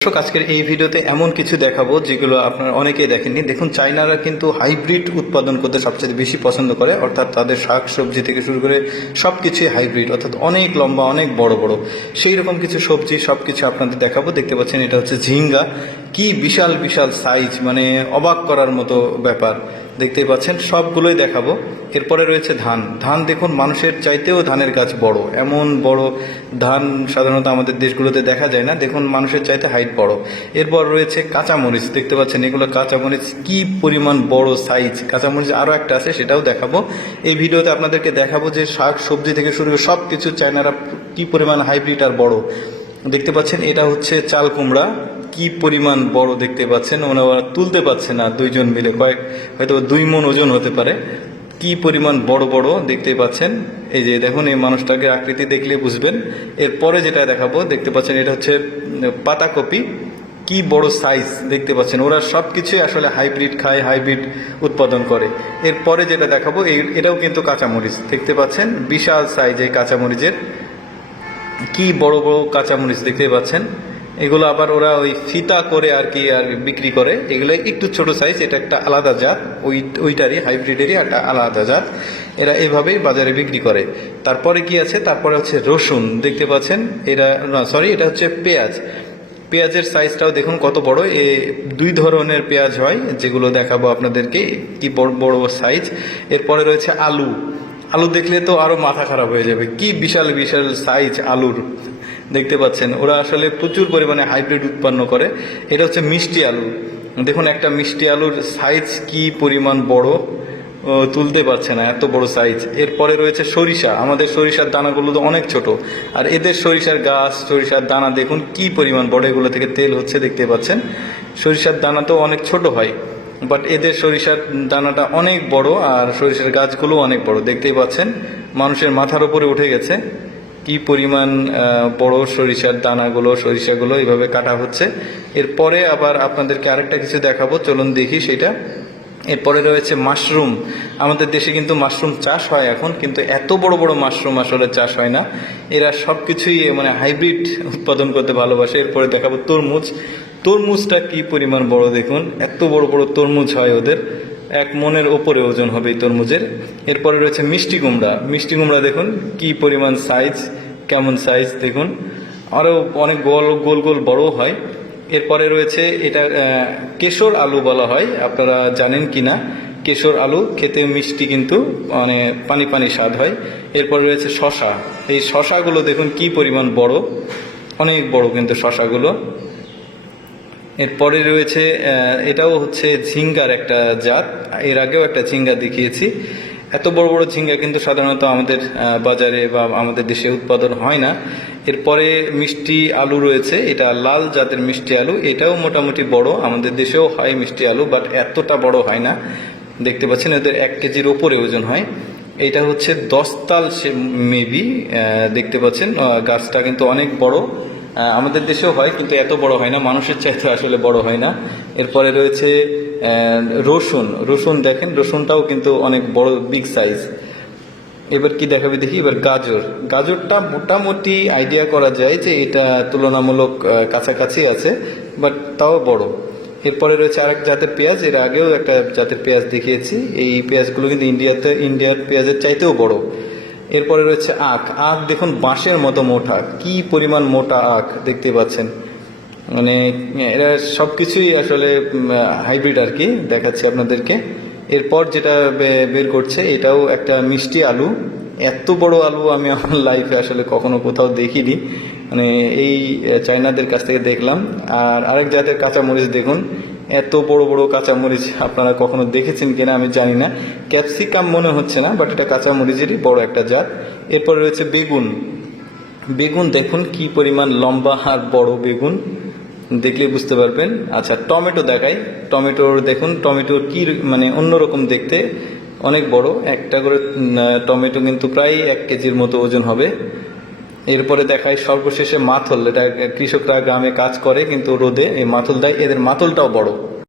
দর্শক, আজকের এই ভিডিওতে এমন কিছু দেখাবো যেগুলো আপনারা অনেকেই দেখেননি। দেখুন, চায়নারা কিন্তু হাইব্রিড উৎপাদন করতে সবচেয়ে বেশি পছন্দ করে, অর্থাৎ তাদের শাক সবজি থেকে শুরু করে সব কিছুই হাইব্রিড, অর্থাৎ অনেক লম্বা, অনেক বড় বড় সেই রকম কিছু সবজি সব কিছু আপনাদের দেখাবো। দেখতে পাচ্ছেন, এটা হচ্ছে ঝিঙ্গা। কি বিশাল বিশাল সাইজ, মানে অবাক করার মতো ব্যাপার। দেখতেই পাচ্ছেন, সবগুলোই দেখাবো। এরপরে রয়েছে ধান। ধান দেখুন, মানুষের চাইতেও ধানের গাছ বড়। এমন বড় ধান সাধারণত আমাদের দেশগুলোতে দেখা যায় না। দেখুন, মানুষের চাইতে হাইট বড়। এরপর রয়েছে কাঁচামরিচ। দেখতে পাচ্ছেন, এগুলো কাঁচামরিচ, কি পরিমাণ বড় সাইজ। কাঁচামরিচ আরও একটা আছে, সেটাও দেখাবো। এই ভিডিওতে আপনাদেরকে দেখাবো যে শাক সবজি থেকে শুরু করে সব কিছু চায়নারা কি পরিমাণ হাইব্রিড আর বড়। দেখতে পাচ্ছেন, এটা হচ্ছে চাল কুমড়া। কি পরিমাণ বড় দেখতে পাচ্ছেন, ওরা তুলতে পারছে না দুইজন মিলে, হয়তো 2 মণ ওজন হতে পারে। কি পরিমাণ বড় বড় দেখতে পাচ্ছেন। এই যে দেখুন, এই মানুষটাকে আকৃতি দেখলে বুঝবেন। এরপরে যেটা দেখাবো, দেখতে পাচ্ছেন, এটা হচ্ছে পাতাকপি। কি বড় সাইজ দেখতে পাচ্ছেন। ওরা সব কিছুই আসলে হাইব্রিড খায়, হাইব্রিড উৎপাদন করে। এরপরে যেটা দেখাবো, এটাও কিন্তু কাঁচামরিচ। দেখতে পাচ্ছেন, বিশাল সাইজ এই কাঁচামরিচের। কি বড় বড় কাঁচামরিচ দেখতে পাচ্ছেন। এগুলো আবার ওরা ওই ফিতা করে আর বিক্রি করে। এগুলো একটু ছোট সাইজ, এটা একটা আলাদা জাত, ওইটারই হাইব্রিডেরই একটা আলাদা জাত। এরা এইভাবেই বাজারে বিক্রি করে। তারপরে কি আছে, তারপরে হচ্ছে রসুন। দেখতে পাচ্ছেন, এটা হচ্ছে পেঁয়াজ। পেঁয়াজের সাইজটাও দেখুন কত বড়। 2 ধরনের পেঁয়াজ হয়, যেগুলো দেখাবো আপনাদেরকে, কি বড় বড় সাইজ। এরপরে রয়েছে আলু। আলু দেখলে তো আরো মাথা খারাপ হয়ে যাবে, কি বিশাল বিশাল সাইজ আলুর। দেখতে পাচ্ছেন, ওরা আসলে প্রচুর পরিমাণে হাইব্রিড উৎপন্ন করে। এটা হচ্ছে মিষ্টি আলু। দেখুন, একটা মিষ্টি আলুর সাইজ কি পরিমাণ বড়, তুলতে পারছে না, এত বড় সাইজ। এরপরে রয়েছে সরিষা। আমাদের সরিষার দানাগুলো তো অনেক ছোট, আর এদের সরিষার গাছ, সরিষার দানা দেখুন কি পরিমাণ বড়। এগুলো থেকে তেল হচ্ছে, দেখতে পাচ্ছেন। সরিষার দানা তো অনেক ছোট হয়, বাট এদের সরিষার দানাটা অনেক বড়, আর সরিষার গাছগুলো অনেক বড়। দেখতেই পাচ্ছেন, মানুষের মাথার উপরে উঠে গেছে। কি পরিমাণ বড় সরিষার দানাগুলো, সরিষাগুলো এইভাবে কাটা হচ্ছে। এরপরে আবার আপনাদেরকে আরেকটা কিছু দেখাবো, চলুন দেখি সেটা। এরপরে রয়েছে মাশরুম। আমাদের দেশে কিন্তু মাশরুম চাষ হয় এখন, কিন্তু এত বড় বড় মাশরুম আসলে চাষ হয় না। এরা সব কিছুই মানে হাইব্রিড উৎপাদন করতে ভালোবাসে। এরপরে দেখাবো তরমুজ। তরমুজটা কি পরিমাণ বড় দেখুন, এত বড় বড় তরমুজ হয় ওদের, 1 মণের ওপরে ওজন হবে এই তরমুজের। এরপরে রয়েছে মিষ্টি কুমড়া। মিষ্টি কুমড়া দেখুন কি পরিমাণ সাইজ, কেমন সাইজ দেখুন, আরও অনেক গোল গোল গোল বড় হয়। এরপরে রয়েছে এটা কেশর আলু বলা হয়, আপনারা জানেন কি না। কেশর আলু খেতে মিষ্টি, কিন্তু মানে পানি পানি স্বাদ হয়। এরপরে রয়েছে শশা। এই শশাগুলো দেখুন কি পরিমাণ বড়, অনেক বড় কিন্তু শশাগুলো। এরপরে রয়েছে এটাও হচ্ছে ঝিঙ্গার একটা জাত। এর আগেও একটা ঝিঙ্গা দেখিয়েছি। এত বড় বড় ঝিঙ্গা কিন্তু সাধারণত আমাদের বাজারে বা আমাদের দেশে উৎপাদন হয় না। এরপরে মিষ্টি আলু রয়েছে, এটা লাল জাতের মিষ্টি আলু। এটাও মোটামুটি বড়, আমাদের দেশেও হয় মিষ্টি আলু, বাট এতটা বড় হয় না। দেখতে পাচ্ছেন, এদের 1 কেজির ওপরে ওজন হয়। এটা হচ্ছে 10 তাল মেবি। দেখতে পাচ্ছেন, গাছটা কিন্তু অনেক বড়। আমাদের দেশেও হয়, কিন্তু এত বড় হয় না, মানুষের চাইতে আসলে বড় হয় না। এরপরে রয়েছে রসুন। রসুন দেখেন, রসুনটাও কিন্তু অনেক বড়, বিগ সাইজ। এবার কি দেখাবে দেখি। এবার গাজর। গাজরটা মোটামুটি আইডিয়া করা যায় যে এটা তুলনামূলক কাছাকাছি আছে, বাট তাও বড়। এরপরে রয়েছে আরেক জাতের পেঁয়াজ। এর আগেও একটা জাতের পেঁয়াজ দেখিয়েছি। এই পেঁয়াজগুলো কিন্তু ইন্ডিয়ার পেঁয়াজের চাইতেও বড়। এরপরে রয়েছে আখ। আখ দেখুন বাঁশের মতো মোটা, কি পরিমাণ মোটা আখ দেখতে পাচ্ছেন। মানে এরা সব কিছুই আসলে হাইব্রিড আর কি, দেখাচ্ছি আপনাদেরকে। এরপর যেটা বের করছে, এটাও একটা মিষ্টি আলু। এত বড় আলু আমি আমার লাইফে আসলে কখনো কোথাও দেখিনি, মানে এই চায়নাদের কাছ থেকে দেখলাম। আর আরেক জাতের কাঁচামরিচ দেখুন, এত বড় বড় কাঁচামরিচ আপনারা কখনো দেখেছেন কিনা আমি জানি না। ক্যাপসিকাম মনে হচ্ছে না, বাট এটা কাঁচামরিচেরই বড় একটা জাত। এরপরে রয়েছে বেগুন। বেগুন দেখুন কি পরিমাণ লম্বা আর বড় বেগুন, দেখলে বুঝতে পারবেন। আচ্ছা, টমেটো দেখাই। টমেটোর দেখুন, টমেটো কি মানে অন্যরকম দেখতে, অনেক বড়। একটা করে টমেটো কিন্তু প্রায় 1 কেজির মতো ওজন হবে। এরপরে দেখায় সর্বশেষে মাথল। এটা কৃষকরা গ্রামে কাজ করে কিন্তু রোদে এই মাথল দেয়, এদের মাথলটাও বড়।